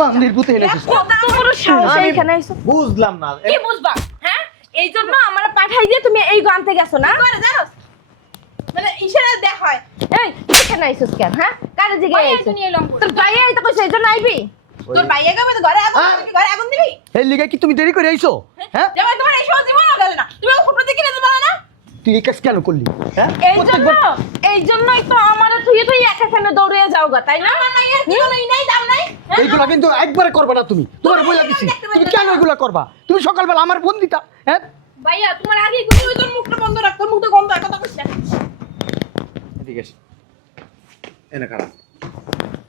মান্দির পুতে এনেছিস কত বড় সাহস এইখানে আইছো বুঝলাম না কি বুঝবা হ্যাঁ এই জন্য আমার পাঠাই দিয়ে তুমি এই গানতে গেছো না করে জানোস মানে ইশারা দেখায় এই এখানে আইছস কেন হ্যাঁ কারে জিগে আইছস তোর ভাই আইতো কইছে এই জন্য আইবি তোর ভাই আগে মত ঘরে আগুন দিবি এই লিগে কি তুমি দেরি করে আইছো হ্যাঁ জামাই তোমার এই সহজ জীবন গেল না তুমি খবর দেখি না বলো না তুই এই কাজ কেন করলি হ্যাঁ এই জন্যই তো আমারে তুই একাখানে দৌড়ে যাও গা তাই না নাই নাই দাম নাই এইগুলা কিন্তু একবারে করবে না তুমি তোমার বইলা দিছি তুমি কেন এগুলা করবা তুমি সকালবেলা আমার ফোন দিতা হ্যাঁ ভাইয়া তোমার আগে কইছি ওই তোর মুখটা বন্ধ রাখ তোর মুখটা বন্ধ কথা কইছ না ঠিক আছে এনে খারাপ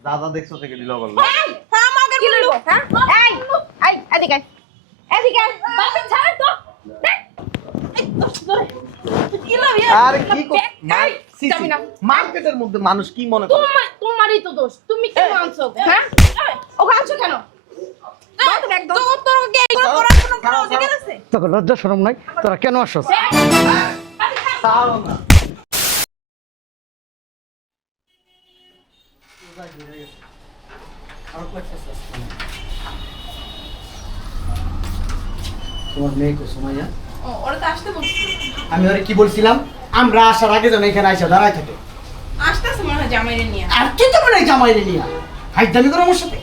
দাদা দেখছো থেকে দিল বল এই আমাকে কি লইব হ্যাঁ এই এদিকে এদিকে বাবা ছাড় তো আরে কি মার্কেটের মধ্যে মানুষ কি মনে করে তোমারই তো দোষ তুমি কি মানছো হ্যাঁ ও কাঁদছো কেন তোকে লজ্জা শরম নাই তোরা কেন আসছ তোমার মেয়েকে সুমাইয়া ওরা তো আসতে বলছি আমি ওরে কি বলছিলাম আমরা আসার আগে যেন এখানে আইসা দাঁড়ায় থাকে আসতেছে মনে হয় জামাইরে নিয়ে আর কি তো মানে জামাইরে নিয়ে হাইদামি করো আমার সাথে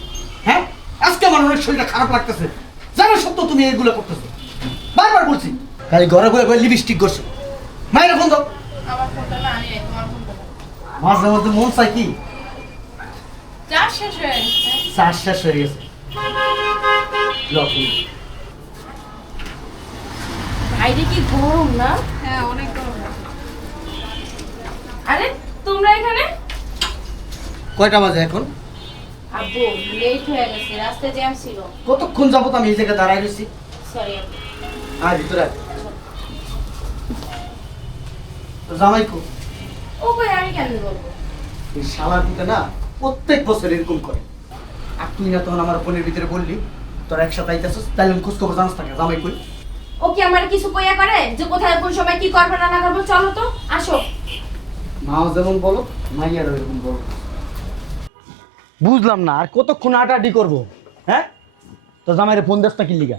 হ্যাঁ আজকে আমার অনেক শরীরটা খারাপ লাগতেছে জানো সত্য তুমি এগুলো করতেছো বারবার বলছি খালি ঘরে বয়ে লিপস্টিক করছো মায়ের ফোন দাও আমার ফোনটা না আনি তোমার ফোনটা মাঝে মধ্যে মন চাই কি যা শেষ হয়ে গেছে চাষ শেষ হয়ে গেছে লক্ষ্মী বাইরে কি গরম না হ্যাঁ অনেক গরম আরে তোমরা এখানে কয়টা বাজে এখন আব্বু লেট হয়ে গেছে রাস্তায় জ্যাম ছিল কতক্ষণ যাবত আমি এই জায়গায় দাঁড়ায় রয়েছি সরি আর ভিতরে আয়। তো জামাই কো ও কই আমি কেন বলবো এই শালার পুতে না প্রত্যেক বছর এরকম করে আর তুই না তখন আমার ফোনের ভিতরে বললি তোর একসাথে আইতেছিস তাহলে আমি খোঁজ খবর জানাস থাকে জামাই কই ও কি আমার কিছু কইয়া করে যে কোথায় কোন সময় কি করবে না না করবে চলো তো আসো মাও যেমন বলো মাইয়ারও এরকম বলো বুঝলাম না আর কতক্ষণ আটাআটি করবো হ্যাঁ তো জামাইরে ফোন দেস না কি লিগা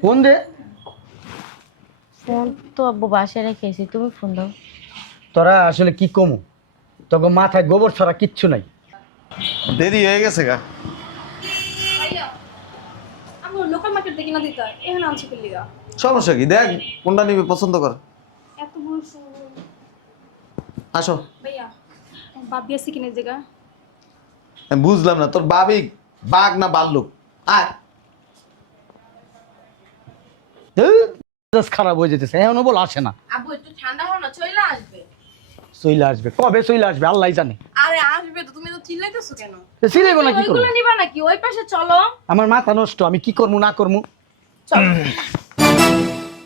ফোন দে ফোন তো আব্বু বাসায় রেখেছি তুমি ফোন দাও তোরা আসলে কি কমু তোকে মাথায় গোবর ছাড়া কিচ্ছু নাই দেরি হয়ে গেছে গা ভাইয়া আমি লোকাল মার্কেট থেকে না দিতা এখানে আনছি কি লিগা সমস্যা কি দেখ কোনটা নিবি পছন্দ কর এত বড় শোরুম আসো ভাইয়া বাবি আছে কিনে জায়গা আমি বুঝলাম না তোর বাবি বাঘ না বাল্লুক আয় খারাপ হয়ে যেতেছে এমন বল আসে না আব্বু একটু ঠান্ডা হও না চলে আসবে চইলে আসবে কবে চইলে আসবে আল্লাহ জানে আরে আসবে তো তুমি তো চিল্লাইতেছো কেন সিলেইব না কি করবো ওইগুলো নিবা নাকি ওই পাশে চলো আমার মাথা নষ্ট আমি কি করবো না করবো চলো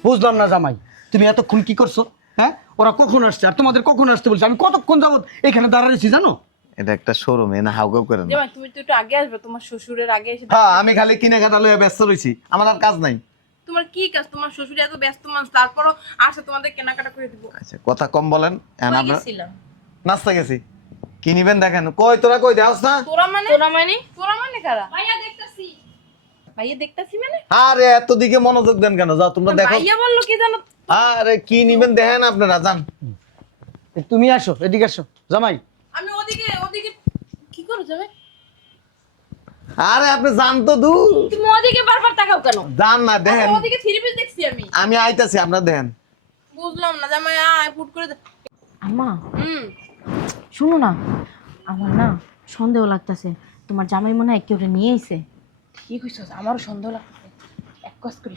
বুঝলাম না জামাই তুমি এতক্ষণ কি করছো হ্যাঁ ওরা কখন আসছে আর তোমাদের কখন আসতে বলছে আমি কতক্ষণ যাবত এখানে দাঁড়াইছি জানো এটা একটা শোরুম এ না হাউগাউ করে না জামাই তুমি তো একটু আগে আসবে তোমার শ্বশুরের আগে এসে হ্যাঁ আমি খালি কিনে কাটা লয়ে ব্যস্ত রইছি আমার আর কাজ নাই তোমার কি কাজ তোমার শ্বশুর এত ব্যস্ত মানুষ তারপরও আসে তোমাদের কেনাকাটা করে দিব আচ্ছা কথা কম বলেন এখন কই আমরা গেছিলাম নাস্তা গেছি কি নিবেন দেখেন কই তোরা কই দেওস না তোরা মানে কারা ভাইয়া দেখতাছি মানে আরে এত দিকে মনোযোগ দেন কেন যাও তোমরা দেখো ভাইয়া বললো কি জানো আরে কি নিবেন দেখেন আপনারা যান তুমি আসো এদিকে আসো জামাই আমি ওদিকে কি করো যাবে আরে আপনি যান তো দূর তুমি ওদিকে বারবার তাকাও কেন যান না দেখেন ওদিকে থ্রি পিস দেখছি আমি আইতাছি আপনারা দেখেন বুঝলাম না জামাই আয় ফুট করে আম্মা শুনো না আমার না সন্দেহ লাগতেছে তোমার জামাই মনে হয় কেউ নিয়ে আইছে ঠিক হইছে আমারও সন্দেহ লাগতেছে এক কাজ করি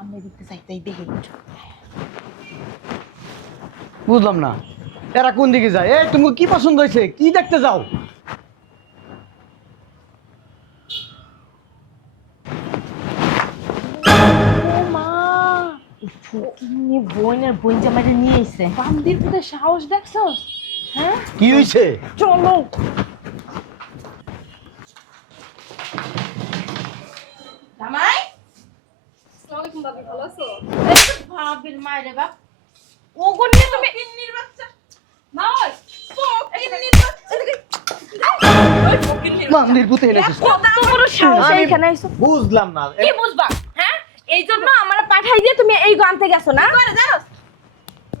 আমরা দেখতে চাই তাই দেখে বুঝলাম না এরা কোন দিকে যায় এই তুমি কি পছন্দ হয়েছে কি দেখতে যাও ফকিন্নি বোনের বোন জামাইটা নিয়ে আইছে বান্দির পুতে সাহস দেখছস হ্যাঁ কি হয়েছে চলো জামাই আসসালামু আলাইকুম ভাবি ভালো আছো ভাবির মায়েরে বাপ ও গন্নি তুমি কিন্নির বাচ্চা না ওই কিন্নির বাচ্চা ওই কিন্নির বান্দির পুতে এনেছিস কত বড় সাহস এখানে আইছো বুঝলাম না কি বুঝবা হ্যাঁ এই জন্য আমার পাঠাই দিয়ে তুমি এই গানতে গেছো না করে জানো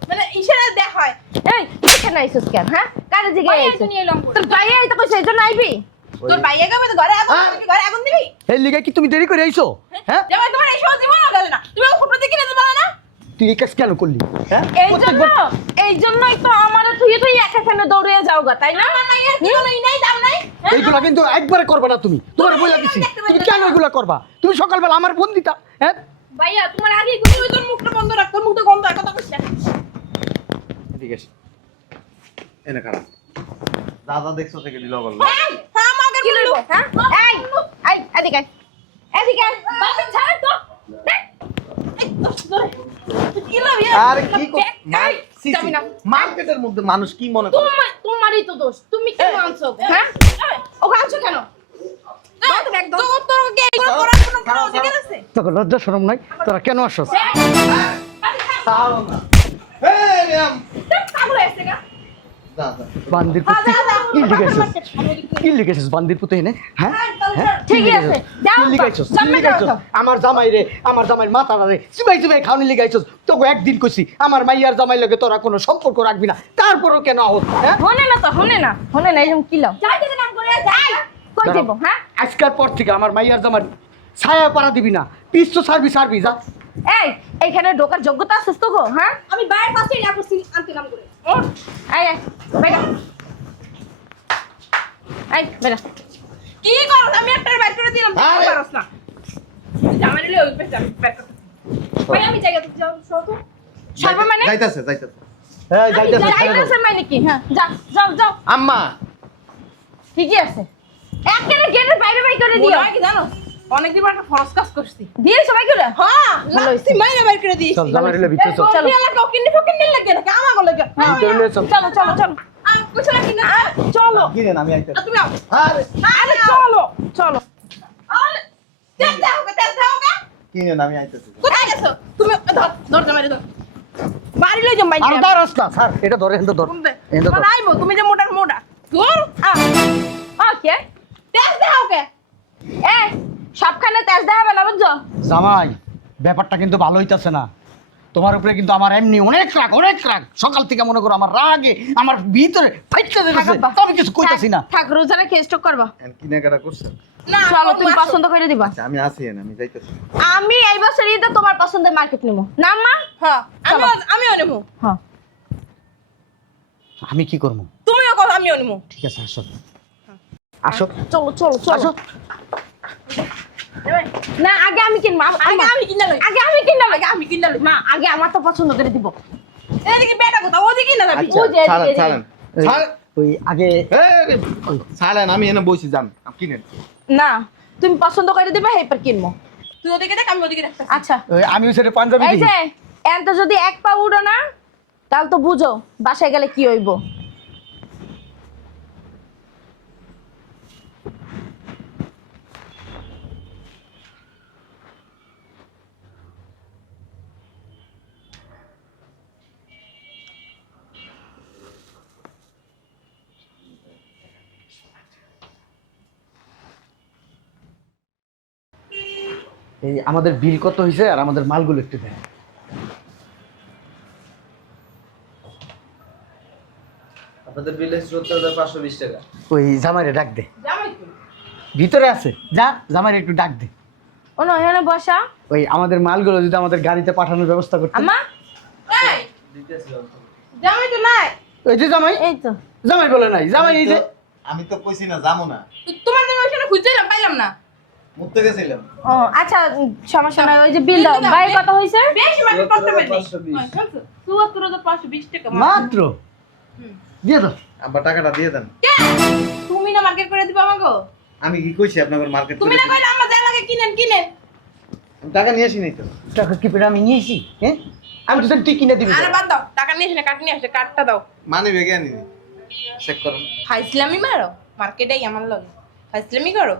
মানে ইশারা দেখ হয় এই এখানে আইছস কেন হ্যাঁ কারে জিগে আইছো তোর ভাইয়া এই তো কইছে এই জন্য আইবি তোর ভাইয়া কবে তো ঘরে আগুন দিবি এই লিগা কি তুমি দেরি করে আইছো হ্যাঁ যাবে তোমার এই সহজ জীবন গেল না তুমি ফটো দেখে নিতে পারো না তুই এই কাজ কেন করলি হ্যাঁ এই জন্যই তো আমারে তুই এখানে দৌড়ে যাও গা তাই না না এর কি হলো নাই দাম নাই এইগুলা কিন্তু একবারে করবে না তুমি তোমার বইলা দিছি তুমি কেন এগুলা করবা তুমি সকালবেলা আমার ফোন দিতা হ্যাঁ ভাইয়া তোমার আগে কইছি তোর মুখটা বন্ধ রাখ তোর মুখটা বন্ধ রাখ কথা কইছ না ঠিক আছে এনে খারাপ দাদা দেখছো থেকে দিল বল হ্যাঁ আমাকে কি লইব হ্যাঁ এই এদিকে এদিকে বাবা ছাড় তো কি লবি আরে কি যাবি না মার্কেটের মধ্যে মানুষ কি মনে করে তোমারই তো দোষ তুমি কি আনছো হ্যাঁ ও আনছো কেন তোর কে এগুলো করার কোনো অধিকার আছে তোকে লজ্জা শরম নাই তোরা কেন আসছস তাও না এই ম্যাম পাগল হয়েছে গা দাদা বান্দির পুতে কি লিখেছিস কি লিখেছিস বান্দির পুতে এনে হ্যাঁ ঠিকই আছে যাও কি লিখাইছস কি লিখাইছস আমার জামাই রে আমার জামাইর মাথা রে সিবাই সিবাই খাওনি লিখাইছস তোকে একদিন কইছি আমার মাইয়ার জামাই লগে তোরা কোনো সম্পর্ক রাখবি না তারপরেও কেন আহত হ্যাঁ হনে না এরকম কি লাও যাই থেকে নাম করে যাই কই দেব হ্যাঁ আজকের পর থেকে আমার মাইয়ার জামাই ছায়া পাড়া দিবি না পিস তো সার্ভি যা এইখানে ঢোকার যোগ্যতা আছে তো গো হ্যাঁ আমি বাইরের পাশে না করছি আনতে নাম করে এই বেটা বেটা কি করছ আমি একটা বাইর করে দিলাম তুই পারছ না জামাই লই ওই পেছন ব্যাক করতে ভাই আমি জায়গা থেকে যাও সরো সর্ব মানে যাইতাছে এই যাইতেছে যাইতেছে মানে কি হ্যাঁ যাও আম্মা ঠিকই আছে একবারে গেটের বাইরে বাইরে করে দিও কি জানো অনেকদিন পর একটা ফরজ কাজ করছি দিয়ে সবাই করে হ্যাঁ লাস্ট মাইনে বাইরে করে দিয়েছি চল জামাই রে ভিতরে চল চলো এলা কোকিনি ফকিনি লাগে না কামা গো লাগে ভিতরে চল চলো কুছ না কিনা চলো কিনেন আমি আইতাছি তুমি আও আরে আরে চলো আরে তেল দাও গা কিনেন আমি আইতাছি কোথায় গেছো তুমি ধর জামাই ধর বাড়ি লই যাও মাইনে আর দাঁড়াস না স্যার এটা ধরে এন্ড ধর এন্ড ধর আইবো তুমি যে মোটা ধর ওকে তেল দাও কে এই সবখানে তেল দেখাবে না বুঝছো জামাই ব্যাপারটা কিন্তু ভালো হইতাছে না তোমার উপরে কিন্তু আমার এমনি অনেক রাগ সকাল থেকে মনে করো আমার রাগে আমার ভিতরে ফাইটটা দিতেছে তবে কিছু কইতাছি না থাক রোজারে খেয়ে স্টক করবা কিনাকাটা করছে না চলো তুমি পছন্দ করে দিবা আচ্ছা আমি আসি আমি যাইতাছি আমি এই বছর ঈদে তোমার পছন্দের মার্কেট নেবো না মা হ্যাঁ আমিও নেবো হ্যাঁ আমি কি করব তুমিও করো আমিও নেবো ঠিক আছে আসো চলো আসো না আগে আমি কিনবো আগে আমি কিনা লই মা আগে আমার তো পছন্দ করে দিব এদিকে বেটা কোথাও ওদিকে কিনা যাবি ও যে ছাড়েন ওই আগে ছাড়েন আমি এনে বসি যান কিনেন না তুমি পছন্দ করে দিবা এরপর কিনবো তুই ওদিকে দেখ আমি ওদিকে দেখতেছি আচ্ছা আমি সেটা পাঞ্জাবি এই যে এনটা যদি এক পা উড়ো না তাহলে তো বুঝো বাসায় গেলে কি হইব এই আমাদের বিল কত হয়েছে আর আমাদের মালগুলো একটু দেন আপনাদের বিল হচ্ছে ৭৪,৫২০ টাকা। ওই জামাইরে ডাক দে ভিতরে আছে যা জামাইরে একটু ডাক দে ও না এখানে বসা ওই আমাদের মালগুলো যদি আমাদের গাড়িতে পাঠানোর ব্যবস্থা করতে আম্মা এই দিতেছিলাম। জামাই তো নাই ওই যে জামাই এই তো জামাই বলে নাই জামাই এই যে আমি তো কইছি না যাবো না তোমার জন্য ওখানে খুঁজছিলাম পাইলাম না মুততে গেছিলাম ও আচ্ছা সমস্যা নাই ওই যে বিল দাও ভাই কত হইছে বেশি মার্কেট করতে পারি ৭৪,৫২০ 74520 টাকা মাত্র দিয়ে দাও আব্বা টাকাটা দিয়ে দেন তুমি না মার্কেট করে দিবা আমাগো আমি কি কইছি আপনাদের মার্কেট তুমি করে না কইলা আমার যা লাগে কিনেন আমি টাকা নিয়ে আসি নাই তো টাকা কি পেরে আমি নিয়েছি হ্যাঁ আমি তো তুই কিনে দিবি আরে বাদ দাও টাকা নিয়ে এসে কাট নিয়ে আসে কাটটা দাও মানে বেগে আনি চেক করুন ফাইসলামি মারো মার্কেটেই আমার লগে ফাইসলামি করো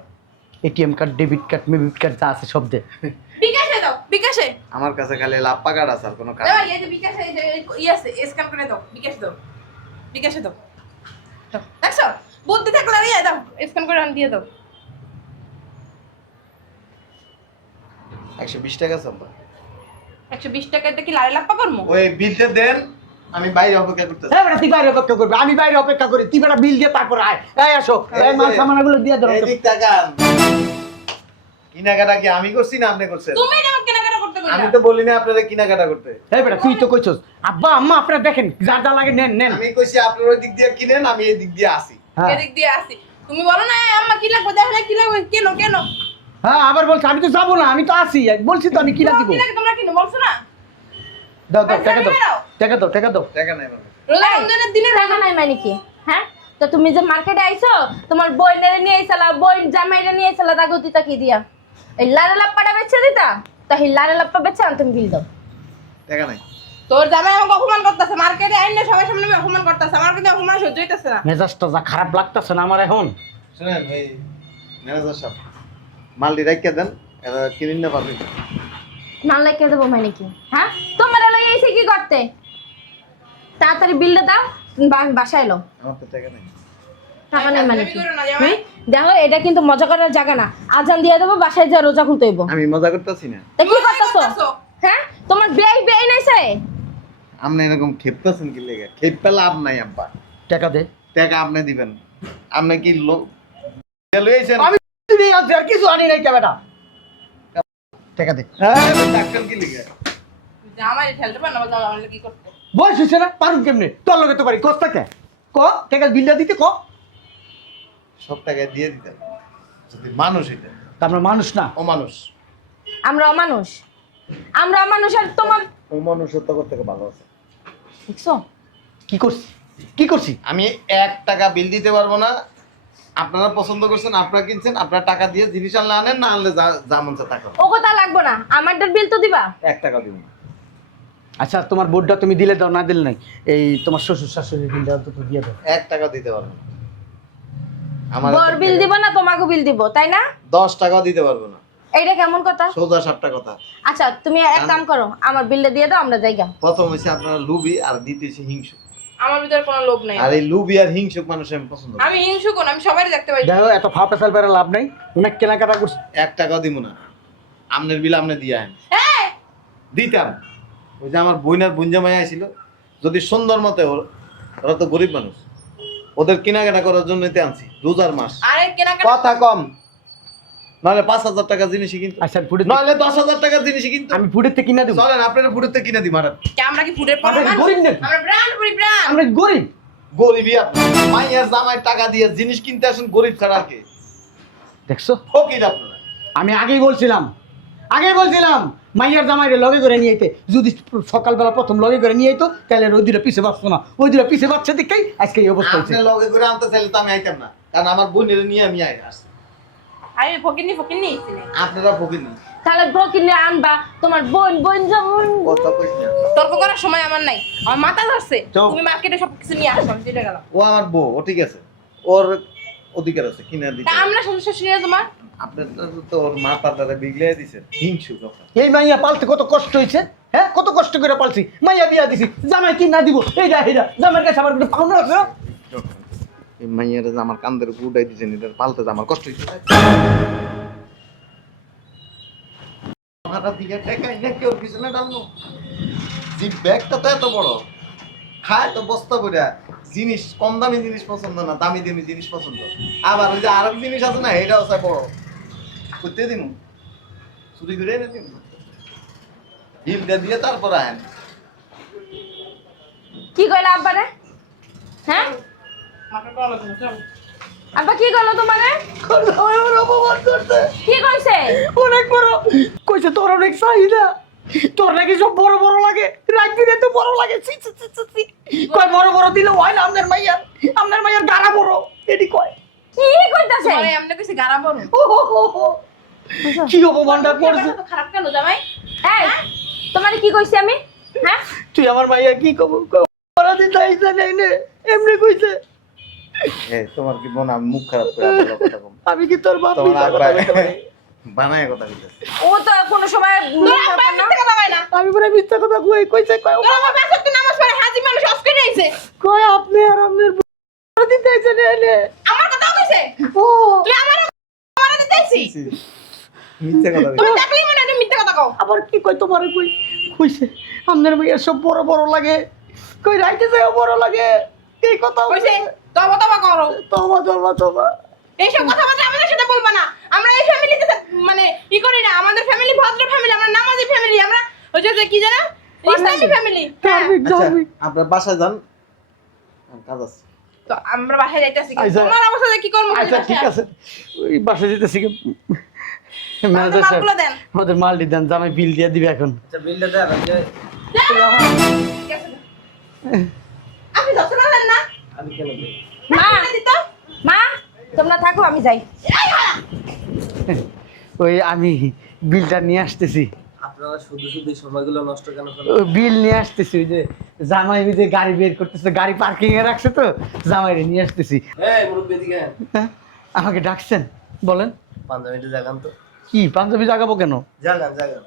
এটিএম কার্ড ডেবিট কার্ড মেবিট কার্ড যা আছে সব দে বিকাশে দাও বিকাশে আমার কাছে খালি লাপ্পা কার্ড আছে আর কোনো কার্ড দাও এই যে বিকাশে এই যে আছে স্ক্যান করে দাও বিকাশে দাও বিকাশে দাও দেখছো বুদ্ধি থাকলে আর দাও স্ক্যান করে পারেন দিয়ে দাও। 120 টাকা চাম্পা 120 টাকাতে কি লাড়ে লাপ্পা করবো? ওই বিলটা দেন, আমি বাইরে অপেক্ষা করতেছি। এই বেটা তুই বাইরে অপেক্ষা করবি, আমি বাইরে অপেক্ষা করি, তুই বেটা বিল দিয়ে তারপর আয়। এই আসো, এই মাল সামানগুলো দিয়ে দাও। এদিক তাকান। কিনাকাটা কি আমি করছি না আপনি করছেন? তুমি যেমন কেনাকাটা করতে বললা। আমি তো বলি না আপনারা কিনাকাটা করতে। এই বেটা তুই তো কইছস আব্বা আম্মা আপনারা দেখেন যা যা লাগে নেন নেন। আমি কইছি আপনারা ওই দিক দিয়ে কিনেন, আমি এই দিক দিয়ে আসি। হ্যাঁ এদিক দিয়ে আসি। তুমি বলো না আম্মা কি লাগবে, দেখলে কি লাগবে, কেন কেন? হ্যাঁ আবার বলছ আমি তো যাবো না, আমি তো আসি, বলছি তো আমি কিনা দিব। কি লাগে তোমরা কিনো বলছো না? দাও দাও আচ্ছা, টাকা দাও, নিয়ে নাও। টাকা দাও, টাকা দাও। টাকা নাই বাবা। রোজা রমজানের দিনে টাকা নাই মানে কি? হ্যাঁ, তো তুমি যে মার্কেটে আইছো তোমার বইনেরে নিয়ে আইছালা, বই জামাইরে নিয়ে আইছালা, তাকে দিতা কি দিয়া? এই লারে লাপ্পাটা বেচে দিতা, তাই লারে লাপ্পা বেচে আন তুমি বিল দাও। টাকা নাই। তোর জামাই আমাকে অপমান করতেছে, মার্কেটে আইনে সবাই সামনে আমাকে অপমান করতেছে, আমার কিন্তু অপমান সহ্য হইতেছে না। মেজাজটা যা খারাপ লাগতাছে না আমার এখন। শুনেন এই ম্যানেজার সাহেব, মালটি রাখিয়ে দেন, এটা কিনিন না পারবেন। না লাইকে দেবো মানে কি? হ্যাঁ, তোমার লই আইছে কি করতে? তাড়াতাড়ি বিলটা দাও, বাসায় এলো। আমার তো টাকা নাই। টাকা নেই মানে আমি কি? করো না জামাই। দেখো এটা কিন্তু মজা করার জায়গা না, আজান দিয়ে দেবো, বাসায় যা রোজা খুলতে হইব। আমি মজা করতেছি না। তা কি মজাই করতেছো? করতাছো। হ্যাঁ, তোমার বেই নাইছে? আপনি এরকম খেপতেছেন কি লেগে? খেপে লাভ নাই আব্বা। টাকা দে। টাকা আপনি দিবেন। আপনি কি লোক লইছেন? আমি দিই আজ আর কিছু আনি নাই কে বেটা। টাকা দে। ডাক্তার কি লেগে? জামাই ঠেলতে পার না, জামাই কি করতে? বয়স হইছে না, পারুম কেমনে? তোর লগে তো পারি, কষ্ট কে? ক টাকা বিলটা দিতে ক। সব টাকা দিয়ে দিতেন যদি মানুষ হইতেন। তা আমরা মানুষ না। ও মানুষ। আমরা অমানুষ, আমরা অমানুষ। আর তোমার ও মানুষত্ব করতে ভালো আছে। দেখছো কি করছি, কি করছি? আমি 1 টাকা বিল দিতে পারবো না। আপনারা পছন্দ করছেন, আপনারা কিনছেন, আপনারা টাকা দিয়ে জিনিস আনলে আনেন, না আনলে যা মন চায় তা করুন। ও কথা লাগবো না, আমারটার বিল তো দিবা। 1 টাকা দিব না। আচ্ছা তোমার বোর্ডটা তুমি দিলে দাও, না দিলে নাই। এই তোমার শ্বশুর শাশুড়ির বিলটা তো দিয়ে দাও। 1 টাকা দিতে পারবো না। আমার বর বিল দিব না, তোমাকে বিল দিব, তাই না? 10 টাকাও দিতে পারবো না। এইটা কেমন কথা? সোজা 7টা কথা। আচ্ছা তুমি এক কাম করো, আমার বিলটা দিয়ে দাও, আমরা যাইগা। প্রথম হইছে আপনারা লুবি, আর দ্বিতীয় হইছে হিংসুক। আমার ভিতরে কোনো লোভ নাই। আর এই লুবি আর হিংসুক মানুষ আমি পছন্দ করি না। আমি হিংসু কোন, আমি সবাই দেখতে পাই। দেখো এত ফাপা সাল পেরে লাভ নাই, অনেক কেনাকাটা করছি। 1 টাকাও দিব না। আমনের বিল আপনি দিয়ে আইন। হ্যাঁ, দিতাম। ওই যে আমার বোনের বোনজামাই আইছিল, যদি সুন্দর মতে ওরা তো গরিব মানুষ, ওদের কেনাকাটা করার জন্য এতে আনছি রোজার মাস। আরে কেনাকাটা কথা কম, নাহলে 5,000 টাকা জিনিসই কিন্তু, আচ্ছা ফুটে নাহলে 10,000 টাকার জিনিসই কিন্তু। আমি ফুটের থেকে কিনা দেবো। চলেন আপনারা বুড়িতে কিনে দিই মারান। কি আমরা কি ফুডের পর আমরা কি গরিব নাকি? আমরা ব্র্যান্ড করি ব্র্যান্ড। আমরা গরিব। গরিবই আপনি, মাইয়ার জামাই টাকা দিয়ে জিনিস কিনতে আসেন, গরিব ছাড়া আর কে? দেখছো ফকির আপনারা। আমি আগেই বলছিলাম মাইয়ার জামাইরে লগে করে নিয়ে আইতে, যদি সকালবেলা প্রথম লগে করে নিয়ে আইতো তাহলে ওই দুটো পিছে বাঁচতো না, ওই দুটো পিছে বাচ্চা দেখেই আজকে এই অবস্থা হয়েছে। আপনি লগে করে আনতে চাইলে তো আমি আইতাম না, কারণ আমার বোনের নিয়ে আমি আসছি। আমি ফকিরনি এসেছি। আপনারা ফকির না। তাহলে কিনে আনবা, তোমার বোন যেমন। কথা কইস না। তর্ক করার সময় আমার নাই, আমার মাথা ধরছে। চুপ। তুমি মার্কেটে সবকিছু নিয়ে আসো, আমি যেটা গেলাম। ও আমার বউ, ও ঠিক আছে, ওর অধিকার আছে কিনা দিতে। তা আমরা শ্বশুর শাশুড়ি তোমার আপনার তো ওর মা পাতাটা বিগলে দিছে হিংসুক আপনার। এই মাইয়া পালতে কত কষ্ট হয়েছে, হ্যাঁ কত কষ্ট করে পালছি, মাইয়া বিয়া দিছি, জামাই কি না দিব, এইটা জামাইয়ের কাছে আমার কোনো পাওনা আছে না? এই মাইয়ারে যে আমার কান্দের উপর উঠাই দিছেন, এটা পালতে যে আমার কষ্ট হইছে। মাথা দিকে ঠেকাই না কেউ পিছনে ডালনো। যে ব্যাগটা তো এত বড়, খায় তো বস্তা করে জিনিস, কম দামি জিনিস পছন্দ না, দামি দামি জিনিস পছন্দ। আবার ওই যে আরো জিনিস আছে না, এটাও আছে বড়, করতে দিন চুরি করে এনে দিন, বিলটা দিয়ে তারপর আয়েন। কি কইলা আব্বারে? হ্যাঁ মাথা কলা তুমি চল। আব্বা কি কইলো তোমারে? অপমান করছে কি কইছে? অনেক বড় কইছে, তোর অনেক চাহিদা, তোর নাকি সব বড় বড় লাগে, রাখবি রে তো বড় লাগে। ছি ছি ছি ছি কয় বড় বড় দিলে হয় না, আপনার মাইয়ার গাড়া বড়, এটি কয়। কি কইতাছে? তোমারে এমনি কইছে গারা বড়। ও হো হো হো। কি অপমানটা করছে। তো খারাপ কেন জামাই? এই তোমারে কি কইছি আমি? হ্যাঁ তুই আমার মাইয়া কি কব করা দিতে আইছে নাই নে, এমনি কইছে। তোমার কি মন আমি মুখ খারাপ করে আপনার কথা কম? আমি কি তোর বাপ? তোমার মিথ্যা কথা আব্বা বলতে পারি? বানায় কথা কইতেছে। ও তো কোনো সময় তোর আব্বা মিথ্যা কথা কয় না। আমি পুরো মিথ্যা কথা কইছে কয় তোর আব্বা পাঁচ ওয়াক্ত নামাজ পড়ে, হাজি মানুষ হজ করে আইছে। কয় আপনি আর আপনার করা দিতে আইছে নে নে। আমার কথা কইছে। ও তুই কইছি মিথ্যে কথা তুমি দেখলেই মনে হয় তুমি মিথ্যা কথা কও আবার কি কই তোমার কই কইছে আপনার ভাইয়া সব বড় বড় লাগে কই রাইতে যায় বড় লাগে এই কথা কইছে তবা তবা করো তোবা তোবা তোবা এইসব কথাবার্তা আমাদের সাথে বলবা না আমরা এই ফ্যামিলিতে মানে ই করি না আমাদের ফ্যামিলি ভদ্র ফ্যামিলি আমরা নামাজি ফ্যামিলি আমরা ওই যে কি জানো ইসলামী ফ্যামিলি আচ্ছা আপনার বাসায় যান কাজ আছে তো আমরা বাসায় যাইতাছি আচ্ছা। তোমার অবস্থা কি করব আচ্ছা ঠিক আছে ওই বাসা যেতেছি আমাদের মালগুলো দেন আমাদের মালটি দেন জামাই বিল দিয়ে দিবে এখন আচ্ছা বিলটা দেন আজকে ঠিক আছে আপনি যত না দেন না আমি কেন দেব মা দিত মা তোমরা থাকো আমি যাই ওই আমি বিলটা নিয়ে আসতেছি আপনারা শুধু শুধু এই সময়গুলো নষ্ট কেন করেন ওই বিল নিয়ে আসতেছি ওই যে জামাই ওই যে গাড়ি বের করতেছে গাড়ি পার্কিং এ রাখছে তো জামাইরে নিয়ে আসতেছি এই মুরব্বি এদিকে আয়। হ্যাঁ আমাকে ডাকছেন বলেন পাঞ্জাবিটা জাগান তো কি পাঞ্জাবি জাগাবো কেন জাগান জাগান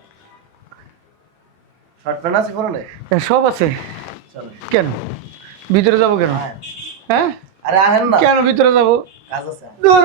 শর্ট প্যান্ট আছে পরনে সব আছে চলো কেন ভিতরে যাবো কেন আয়। হ্যাঁ আরে আহেন না কেন ভিতরে যাবো কাজ আছে দূর